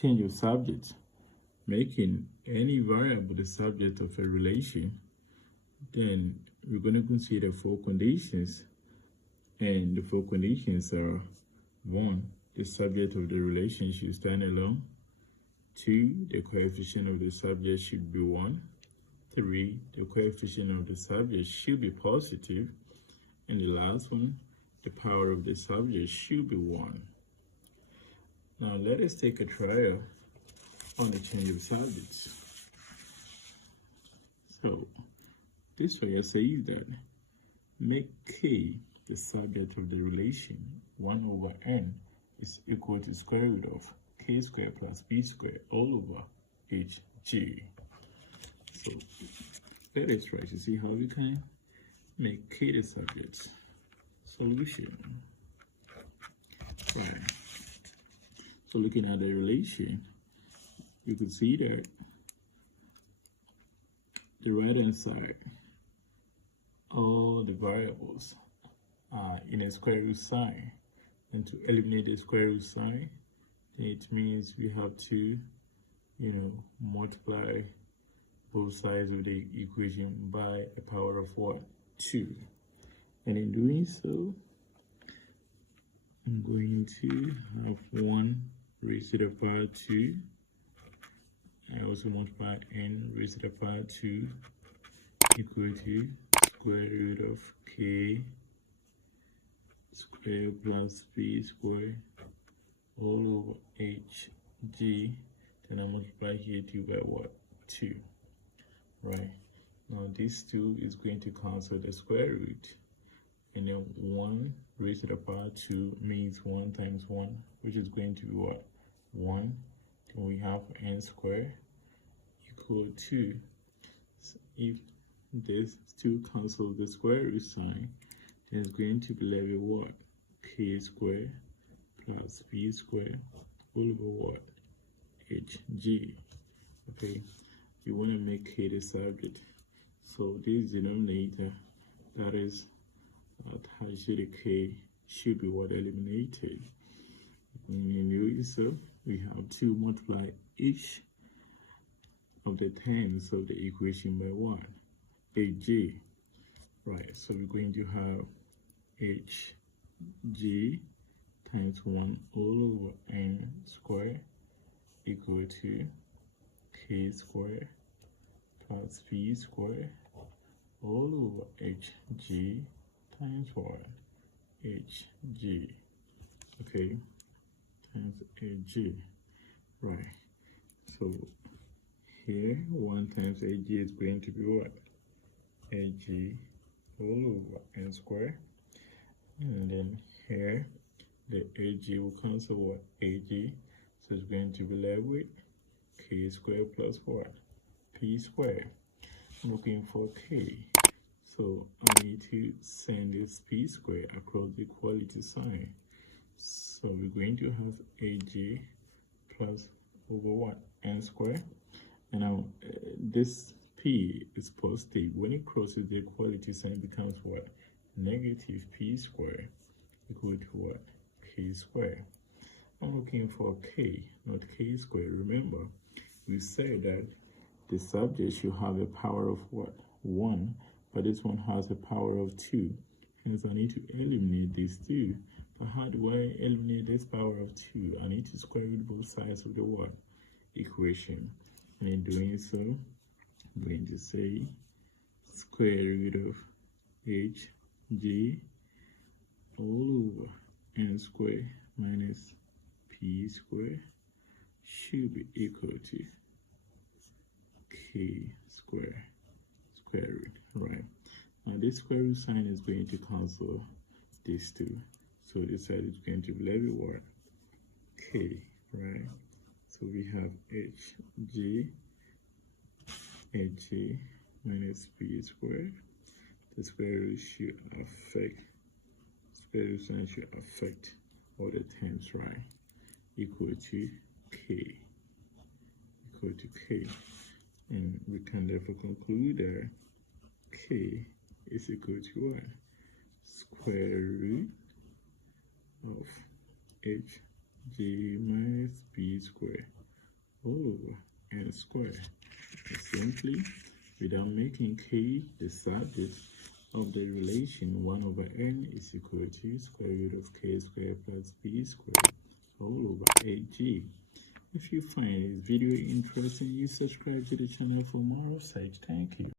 change of subject, making any variable the subject of a relation, then we're going to consider four conditions. And the four conditions are: 1, the subject of the relation should stand alone. 2, the coefficient of the subject should be 1. 3, the coefficient of the subject should be positive. And the last one, the power of the subject should be 1. Now let us take a trial on the change of subjects. So this way says that make K the subject of the relation 1 over n is equal to square root of k squared plus b squared all over hg. So let us try to see how we can make K the subject. Solution. Right. So looking at the relation, you can see that the right hand side, all the variables are in a square root sign. And to eliminate the square root sign, it means we have to, multiply both sides of the equation by a power of what? 2. And in doing so, I'm going to have 1 raised to the power 2. I also multiply n raised to the power 2 equal to square root of k squared plus b squared all over hg. Then I multiply here 2 by what? 2. Right. Now this 2 is going to cancel the square root. And then 1 raised to the power 2 means 1 times 1, which is going to be what? 1. Then we have n squared equal to, so if this 2 cancels the square root sign, then it's going to be left with what? K squared plus b squared all over what? Hg. Okay, you want to make K the subject. So this denominator, that is attached to the K, should be what? Eliminated. And in doing so, we have to multiply each of the terms of the equation by 1? Hg. Right, so we're going to have hg times 1 all over n squared equal to k squared plus b squared all over hg times what? Hg. Okay, times hg. Right, so here 1 times hg is going to be what? Hg all over n squared. And then here the hg will cancel what? Hg. So it's going to be left with k squared plus what? P squared. I'm looking for k. So I need to send this p squared across the equality sign. So we're going to have hg plus over what? N squared. And now this p is positive. When it crosses the equality sign, it becomes what? Negative p squared equal to what? K squared. I'm looking for k, not k squared. Remember, we said that the subject should have a power of what? 1, but this one has a power of 2. Hence, I need to eliminate these 2. But how do I eliminate this power of 2? I need to square root both sides of the what? Equation. And in doing so, I'm going to say square root of hg all over n squared minus p squared should be equal to k squared square root. Right, now this square root sign is going to cancel these 2, so this side is going to be left with what? K. Right, so we have hg minus p squared. The square root should affect, square root sign should affect all the terms, right? Equal to k. Equal to k. And we can therefore conclude that k is equal to what? Square root of hg minus p squared all over n squared. Simply, without making k the subject of the relation, 1 over n is equal to square root of k squared plus b squared all over 8g. If you find this video interesting, you subscribe to the channel for more research. Thank you.